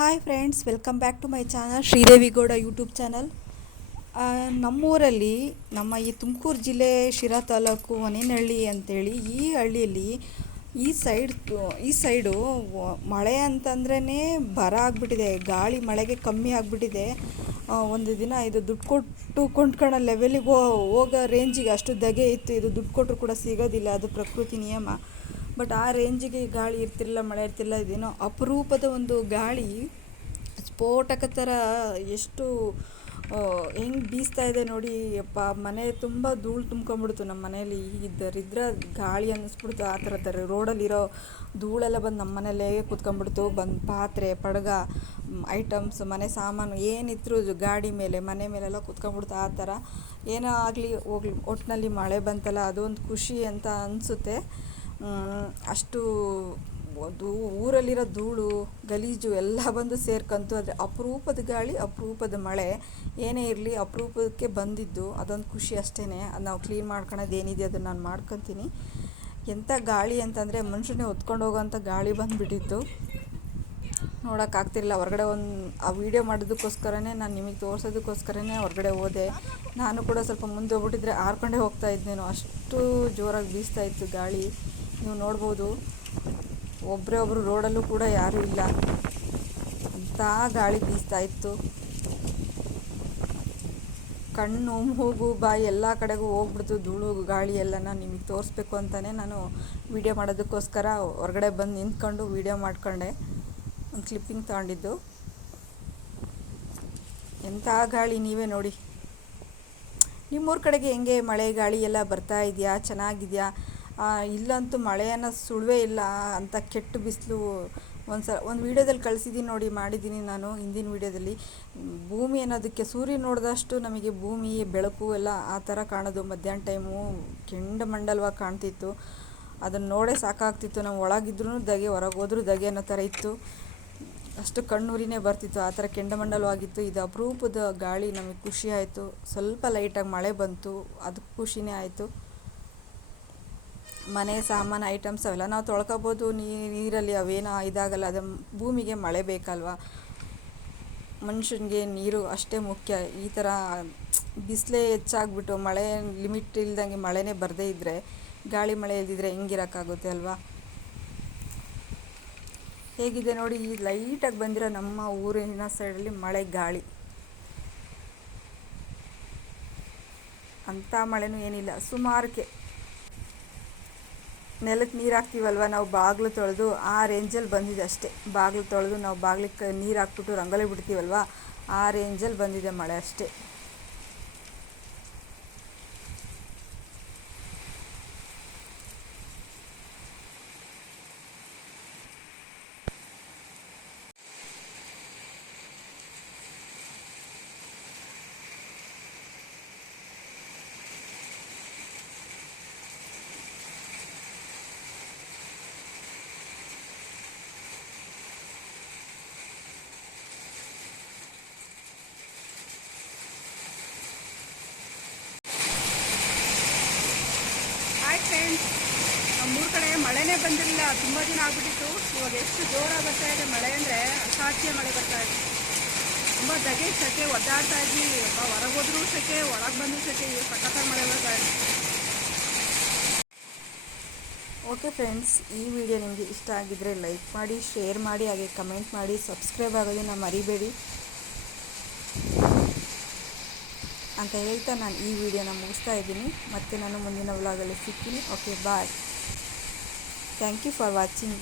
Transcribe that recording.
Hi friends welcome back to my channel Sridevi Gowda YouTube channel ನಮ್ಮೂರಲ್ಲಿ ನಮ್ಮ ಈ ತುಮಕೂರು ಜಿಲ್ಲೆ ಶಿರಾ ತಾಲೂಕು ಒನೇನಹಳ್ಳಿ ಅಂತೇಳಿ ಈ ಹಳ್ಳಿಯಲ್ಲಿ ಈ ಸೈಡ್ ಈ ಸೈಡು ಮಳೆ ಅಂತಂದ್ರೇ ಬರ ಆಗಿಬಿಟ್ಟಿದೆ, ಗಾಳಿ ಮಳೆಗೆ ಕಮ್ಮಿ ಆಗಿಬಿಟ್ಟಿದೆ. ಒಂದು ದಿನ ಇದು ದುಡ್ಡು ಕೊಟ್ಟು ಕೊಂಡ್ಕೊಳ್ಳೋ ಲೆವೆಲಿಗೆ ಹೋಗೋ ರೇಂಜಿಗೆ ಅಷ್ಟು ದಗೆ ಇತ್ತು, ಇದು ದುಡ್ಡು ಕೊಟ್ಟರು ಕೂಡ ಸಿಗೋದಿಲ್ಲ, ಅದು ಪ್ರಕೃತಿ ನಿಯಮ. ಬಟ್ ಆ ರೇಂಜಿಗೆ ಗಾಳಿ ಇರ್ತಿರಲಿಲ್ಲ, ಮಳೆ ಇರ್ತಿಲ್ಲ ಇದೇನೋ ಅಪರೂಪದ ಒಂದು ಗಾಳಿ. ಸ್ಫೋಟಕ ಥರ ಎಷ್ಟು ಹೆಂಗೆ ಬೀಸ್ತಾ ಇದೆ ನೋಡಿ ಅಪ್ಪ ಮನೆ ತುಂಬ ಧೂಳು ತುಂಬ್ಕೊಂಬಿಡ್ತು ನಮ್ಮ ಮನೇಲಿ ಇದ್ದರಿದ್ರೆ ಗಾಳಿ ಅನ್ನಿಸ್ಬಿಡ್ತು, ಆ ಥರ ಥರ. ರೋಡಲ್ಲಿರೋ ಧೂಳೆಲ್ಲ ಬಂದು ನಮ್ಮ ಮನೇಲೇ ಕೂತ್ಕೊಂಡ್ಬಿಡ್ತು. ಬಂದು ಪಾತ್ರೆ, ಪಡಗ ಐಟಮ್ಸ್, ಮನೆ ಸಾಮಾನು ಏನಿದ್ರು ಗಾಡಿ ಮೇಲೆ, ಮನೆ ಮೇಲೆಲ್ಲ ಕೂತ್ಕೊಂಡ್ಬಿಡ್ತು ಆ ಥರ. ಏನೋ ಆಗಲಿ, ಹೋಗ್ಲಿ ಒಟ್ಟಿನಲ್ಲಿ ಮಳೆ ಬಂತಲ್ಲ, ಅದೊಂದು ಖುಷಿ ಅಂತ ಅನಿಸುತ್ತೆ. ಅಷ್ಟು ಅದು ಊರಲ್ಲಿರೋ ಧೂಳು, ಗಲೀಜು ಎಲ್ಲ ಬಂದು ಸೇರ್ಕಂತು ಆದರೆ ಅಪರೂಪದ ಗಾಳಿ, ಅಪರೂಪದ ಮಳೆ ಏನೇ ಇರಲಿ ಅಪರೂಪಕ್ಕೆ ಬಂದಿದ್ದು. ಅದೊಂದು ಖುಷಿ ಅಷ್ಟೇ ಅದು ನಾವು ಕ್ಲೀನ್ ಮಾಡ್ಕೊಳೋದು ಏನಿದೆ ಅದನ್ನು ನಾನು ಮಾಡ್ಕೊತೀನಿ. ಎಂಥ ಗಾಳಿ ಅಂತಂದರೆ ಮನುಷ್ಯನೇ ಹೊತ್ಕೊಂಡು ಹೋಗೋಂಥ ಗಾಳಿ ಬಂದುಬಿಟ್ಟಿತ್ತು. ನೋಡೋಕ್ಕಾಗ್ತಿರಲಿಲ್ಲ ಹೊರಗಡೆ ಒಂದು, ಆ ವಿಡಿಯೋ ಮಾಡೋದಕ್ಕೋಸ್ಕರನೇ, ನಾನು ನಿಮಗೆ ತೋರಿಸೋದಕ್ಕೋಸ್ಕರನೇ ಹೊರಗಡೆ ಹೋದೆ. ನಾನು ಕೂಡ ಸ್ವಲ್ಪ ಮುಂದೆ ಹೋಗ್ಬಿಟ್ಟಿದ್ರೆ ಆರ್ಕೊಂಡೇ ಹೋಗ್ತಾ ಇದ್ದೇನೋ ಅಷ್ಟು ಜೋರಾಗಿ ಬೀಸ್ತಾ ಇತ್ತು ಗಾಳಿ. ನೀವು ನೋಡ್ಬೋದು ಒಬ್ಬರೇ ಒಬ್ಬರು ರೋಡಲ್ಲೂ ಕೂಡ ಯಾರೂ ಇಲ್ಲ. ಅಂಥ ಗಾಳಿ ಬೀಸ್ತಾ ಇತ್ತು. ಕಣ್ಣು ಮೂಗು ಬಾಯಿ ಎಲ್ಲ ಕಡೆಗೂ ಹೋಗ್ಬಿಡ್ತು ಧೂಳು ಗಾಳಿ ಎಲ್ಲನ ನಿಮಗೆ ತೋರಿಸ್ಬೇಕು ಅಂತಲೇ ನಾನು ವೀಡಿಯೋ ಮಾಡೋದಕ್ಕೋಸ್ಕರ ಹೊರಗಡೆ ಬಂದು ನಿಂತ್ಕೊಂಡು ವೀಡಿಯೋ ಮಾಡ್ಕೊಂಡೆ. ಒಂದು ಕ್ಲಿಪ್ಪಿಂಗ್ ತಗೊಂಡಿದ್ದು. ಎಂಥ ಗಾಳಿ ನೀವೇ ನೋಡಿ. ನಿಮ್ಮೂರ ಕಡೆಗೆ ಹೆಂಗೆ ಮಳೆ ಗಾಳಿ ಎಲ್ಲ ಬರ್ತಾ ಇದೆಯಾ? ಚೆನ್ನಾಗಿದೆಯಾ? ಇಲ್ಲಂತೂ ಮಳೆ ಅನ್ನೋ ಸುಳುವೇ ಇಲ್ಲ ಅಂತ ಕೆಟ್ಟ ಬಿಸಿಲು ಒಂದು ಸಲ ಒಂದು ವೀಡಿಯೋದಲ್ಲಿ ಕಳಿಸಿದ್ದೀನಿ ನೋಡಿ ಮಾಡಿದ್ದೀನಿ ನಾನು ಹಿಂದಿನ ವೀಡಿಯೋದಲ್ಲಿ. ಭೂಮಿ ಅನ್ನೋದಕ್ಕೆ ಸೂರ್ಯ ನೋಡಿದಷ್ಟು ನಮಗೆ ಭೂಮಿ, ಬೆಳಕು ಎಲ್ಲ ಆ ಥರ ಕಾಣೋದು. ಮಧ್ಯಾಹ್ನ ಟೈಮು ಕೆಂಡಮಂಡಲವಾಗಿ ಕಾಣ್ತಿತ್ತು. ಅದನ್ನು ನೋಡೇ ಸಾಕಾಗ್ತಿತ್ತು. ನಾವು ಒಳಗಿದ್ರೂ ದಗೆ ಹೊರಗೆ ಹೋದ್ರೂ ದಗೆ ಅನ್ನೋ ಥರ ಇತ್ತು. ಅಷ್ಟು ಕಣ್ಣೂರಿನೇ ಬರ್ತಿತ್ತು. ಆ ಥರ ಕೆಂಡಮಂಡಲವಾಗಿತ್ತು ಇದು ಅಪರೂಪದ ಗಾಳಿ ನಮಗೆ ಖುಷಿ ಆಯಿತು. ಸ್ವಲ್ಪ ಲೈಟಾಗಿ ಮಳೆ ಬಂತು. ಅದು ಖುಷಿನೇ ಆಯಿತು. ಮನೆ ಸಾಮಾನು ಐಟಮ್ಸ್ ಅವೆಲ್ಲ ನಾವು ತೊಳ್ಕೊಬೋದು. ನೀರಲ್ಲಿ ಅವೇನೋ ಇದಾಗಲ್ಲ. ಅದು ಭೂಮಿಗೆ ಮಳೆ ಬೇಕಲ್ವ? ಮನುಷ್ಯನಿಗೆ ನೀರು ಅಷ್ಟೇ ಮುಖ್ಯ. ಈ ಥರ ಬಿಸಿಲೇ ಹೆಚ್ಚಾಗ್ಬಿಟ್ಟು ಮಳೆ ಲಿಮಿಟ್ ಇಲ್ದಂಗೆ ಮಳೆನೇ ಬರದೇ ಇದ್ದರೆ ಗಾಳಿ ಮಳೆ ಇಲ್ದಿದ್ರೆ ಹೆಂಗಿರೋಕ್ಕಾಗುತ್ತೆ ಅಲ್ವಾ? ಹೇಗಿದೆ ನೋಡಿ, ಈ ಲೈಟಾಗಿ ಬಂದಿರೋ ನಮ್ಮ ಊರಿನ ಸೈಡಲ್ಲಿ ಮಳೆ ಗಾಳಿ. ಅಂಥ ಮಳೆನೂ ಏನಿಲ್ಲ. ಸುಮಾರಕ್ಕೆ ನೆಲಕ್ಕೆ ನೀರು ಹಾಕ್ತೀವಲ್ವ? ನಾವು ಬಾಗಿಲು ತೊಳೆದು ಆ ರೇಂಜಲ್ಲಿ ಬಂದಿದೆ ಅಷ್ಟೇ. ಬಾಗಿಲು ತೊಳೆದು ನಾವು ಬಾಗಿಲಿಗೆ ನೀರು ಹಾಕ್ಬಿಟ್ಟು ರಂಗೋಲಿ ಬಿಡ್ತೀವಲ್ವ? ಆ ರೇಂಜಲ್ಲಿ ಬಂದಿದೆ ಮಳೆ ಅಷ್ಟೇ ಹಾಯ್ ಫ್ರೆಂಡ್ಸ್ ಮೂರು ಕಡೆ ಮಳೆನೇ ಬಂದಿರಲಿಲ್ಲ ತುಂಬ ದಿನ ಆಗ್ಬಿಟ್ಟಿತ್ತು. ಇವಾಗ ಎಷ್ಟು ಜೋರಾಗಿ ಬರ್ತಾ ಇದೆ ಮಳೆ ಅಂದರೆ ಅಸಾಧ್ಯ ಮಳೆ ಬರ್ತಾ ಇದೆ. ತುಂಬ ದಗೆ ಸೆಕೆ ಒದ್ದಾಡ್ತಾ ಇದ್ವಿ. ಹೊರಗೆ ಹೋದ್ರೂ ಸೆಕೆ ಒಳಗೆ ಬಂದರೂ ಸೆಕೆ ಇವಾಗ ಸಖತ್ತಾಗಿ ಮಳೆ ಬರ್ತಾ ಇದೆ. ಓಕೆ ಫ್ರೆಂಡ್ಸ್ ಈ ವಿಡಿಯೋ ನಿಮಗೆ ಇಷ್ಟ ಆಗಿದ್ದರೆ ಲೈಕ್ ಮಾಡಿ ಶೇರ್ ಮಾಡಿ, ಹಾಗೆ ಕಮೆಂಟ್ ಮಾಡಿ ಸಬ್ಸ್ಕ್ರೈಬ್ ಆಗೋದನ್ನು ಮರಿಬೇಡಿ. ಅಂತ ಹೇಳ್ತಾ ನಾನು ಈ ವಿಡಿಯೋನ ಮುಗಿಸ್ತಾ ಇದ್ದೀನಿ. ಮತ್ತು ನಾನು ಮುಂದಿನ ವ್ಲಾಗಲ್ಲಿ ಸಿಗ್ತೀನಿ. Okay bye thank you for watching